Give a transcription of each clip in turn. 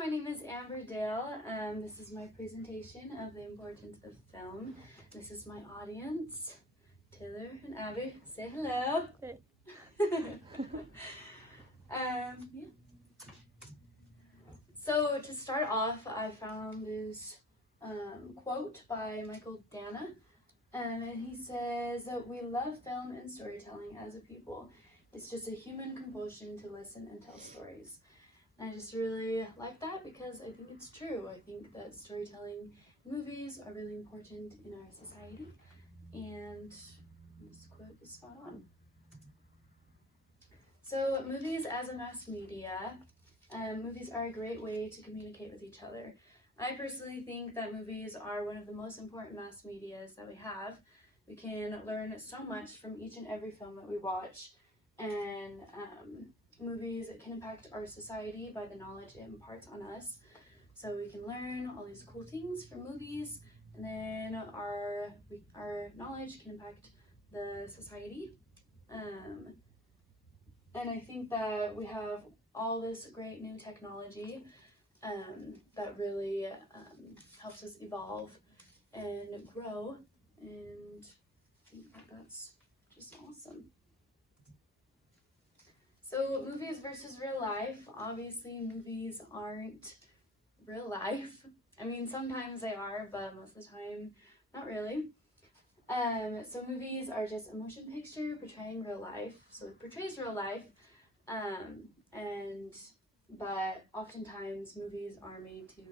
my name is Amber Dale. This is my presentation of the importance of film. This is my audience, Taylor and Abby. Say hello. Hey. Yeah. So to start off, I found this quote by Michael Dana, and he says that we love film and storytelling as a people. It's just a human compulsion to listen and tell stories. And I just really like that because I think it's true. I think that storytelling movies are really important in our society, and this quote is spot on. So movies as a mass media, movies are a great way to communicate with each other. I personally think that movies are one of the most important mass medias that we have. We can learn so much from each and every film that we watch, and movies can impact our society by the knowledge it imparts on us. So we can learn all these cool things from movies, and then our knowledge can impact the society. And I think that we have all this great new technology that really helps us evolve and grow, and I think that that's just awesome. So movies versus real life. Obviously movies aren't real life. I mean, sometimes they are, but most of the time not really. So movies are just a motion picture portraying real life. So it portrays real life, but oftentimes movies are made to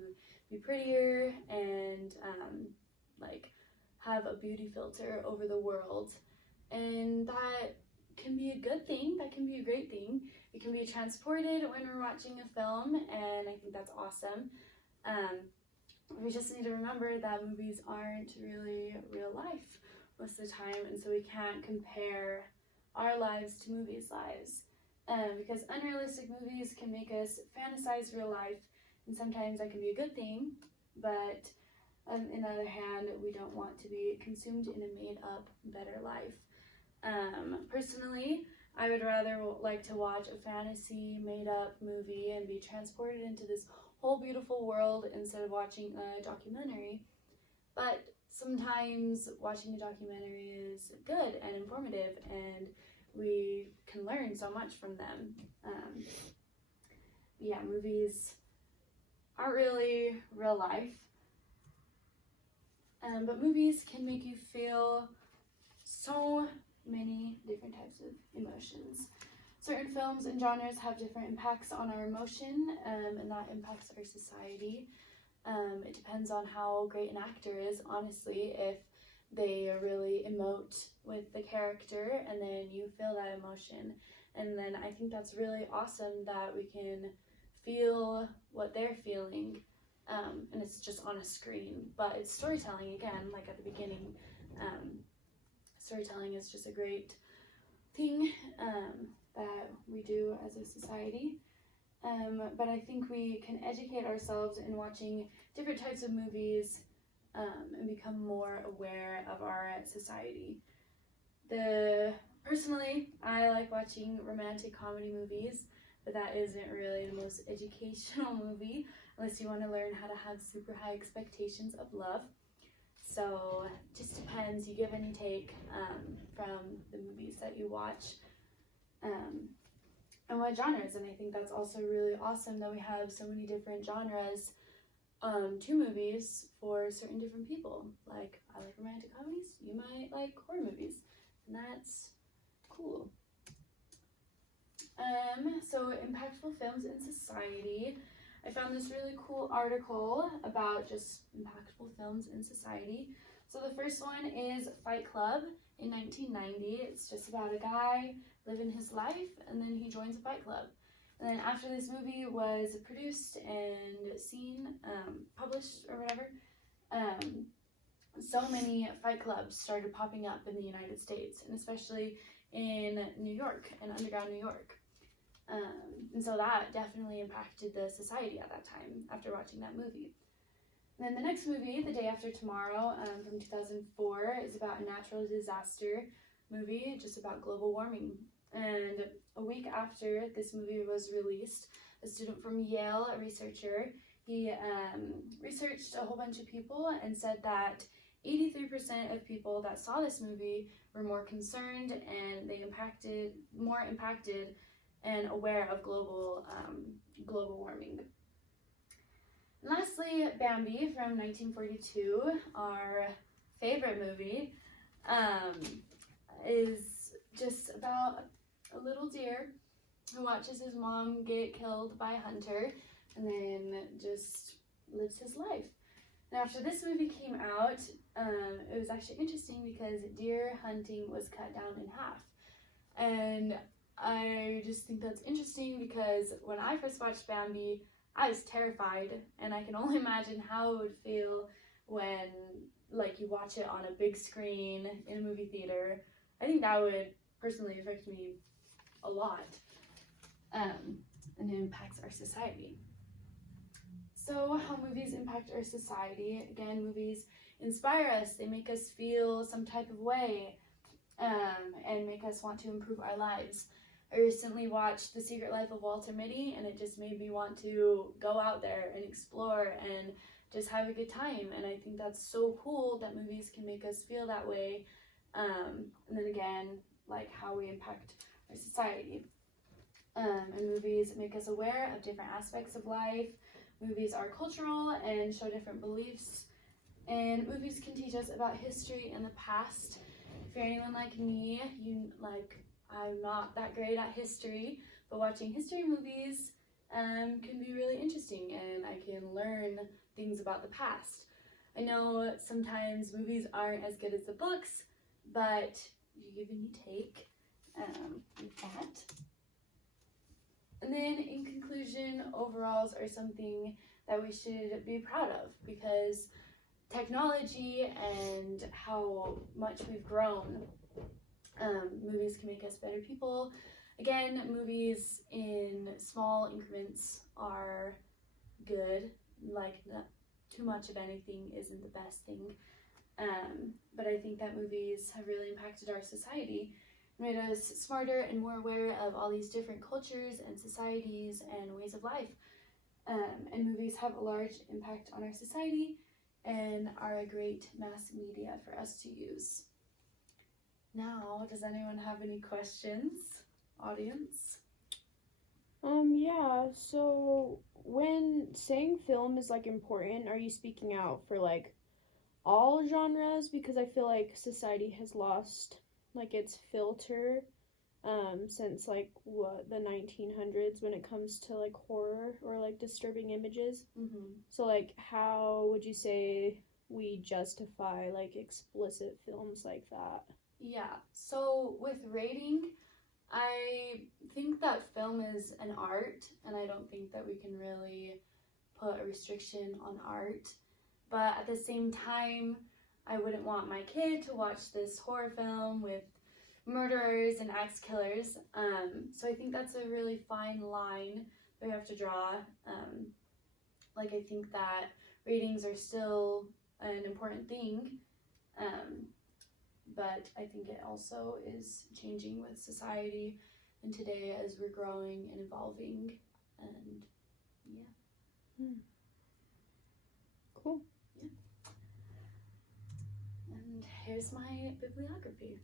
be prettier and like have a beauty filter over the world, and that can be a good thing. That can be a great thing. We can be transported when we're watching a film, and I think that's awesome. We just need to remember that movies aren't really real life most of the time, and so we can't compare our lives to movies' lives, because unrealistic movies can make us fantasize real life, and sometimes that can be a good thing, but on the other hand, we don't want to be consumed in a made-up better life. Personally, I would rather like to watch a fantasy made-up movie and be transported into this whole beautiful world instead of watching a documentary. But sometimes watching a documentary is good and informative, and we can learn so much from them. Yeah, movies aren't really real life, but movies can make you feel so many different types of emotions. Certain films and genres have different impacts on our emotion, and that impacts our society. It depends on how great an actor is, honestly, if they really emote with the character and then you feel that emotion. And then I think that's really awesome that we can feel what they're feeling, and it's just on a screen. But it's storytelling again, like at the beginning. Storytelling is just a great thing that we do as a society. But I think we can educate ourselves in watching different types of movies, and become more aware of our society. Personally, I like watching romantic comedy movies, but that isn't really the most educational movie unless you want to learn how to have super high expectations of love. So it just depends. You give and you take from the movies that you watch, and what genres. And I think that's also really awesome that we have so many different genres to movies for certain different people. Like, I like romantic comedies, you might like horror movies, and that's cool. So impactful films in society. I found this really cool article about just impactful films in society. So the first one is Fight Club in 1990. It's just about a guy living his life, and then he joins a fight club. And then after this movie was produced and seen, published or whatever, so many fight clubs started popping up in the United States, and especially in New York, in underground New York. And so that definitely impacted the society at that time after watching that movie. And then the next movie, The Day After Tomorrow, from 2004, is about a natural disaster movie, just about global warming. And a week after this movie was released, a student from Yale, a researcher, he researched a whole bunch of people and said that 83% of people that saw this movie were more concerned and more impacted and aware of global warming. And lastly, Bambi from 1942, our favorite movie, is just about a little deer who watches his mom get killed by a hunter and then just lives his life. And after this movie came out, it was actually interesting because deer hunting was cut down in half. And I just think that's interesting because when I first watched Bambi, I was terrified, and I can only imagine how it would feel when like you watch it on a big screen in a movie theater. I think that would personally affect me a lot, and it impacts our society. So how movies impact our society? Again, movies inspire us. They make us feel some type of way, and make us want to improve our lives. I recently watched The Secret Life of Walter Mitty, and it just made me want to go out there and explore and just have a good time. And I think that's so cool that movies can make us feel that way. And then again, like how we impact our society. And movies make us aware of different aspects of life. Movies are cultural and show different beliefs. And movies can teach us about history and the past. If you're anyone like me, I'm not that great at history, but watching history movies can be really interesting, and I can learn things about the past. I know sometimes movies aren't as good as the books, but you give and you take with that. And then in conclusion, overalls are something that we should be proud of because technology and how much we've grown, movies can make us better people. Again, movies in small increments are good. Like, not too much of anything isn't the best thing. But I think that movies have really impacted our society, made us smarter and more aware of all these different cultures and societies and ways of life. And movies have a large impact on our society and are a great mass media for us to use. Now, does anyone have any questions, audience? Yeah, so when saying film is like important, are you speaking out for like all genres? Because I feel like society has lost like its filter since like the 1900s when it comes to like horror or like disturbing images. So like how would you say we justify like explicit films like that? Yeah, so with rating, I think that film is an art, and I don't think that we can really put a restriction on art. But at the same time, I wouldn't want my kid to watch this horror film with murderers and axe killers. So I think that's a really fine line that we have to draw. I think that ratings are still an important thing. But I think it also is changing with society and today as we're growing and evolving, and yeah. Cool. Yeah. And here's my bibliography.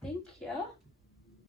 Thank you.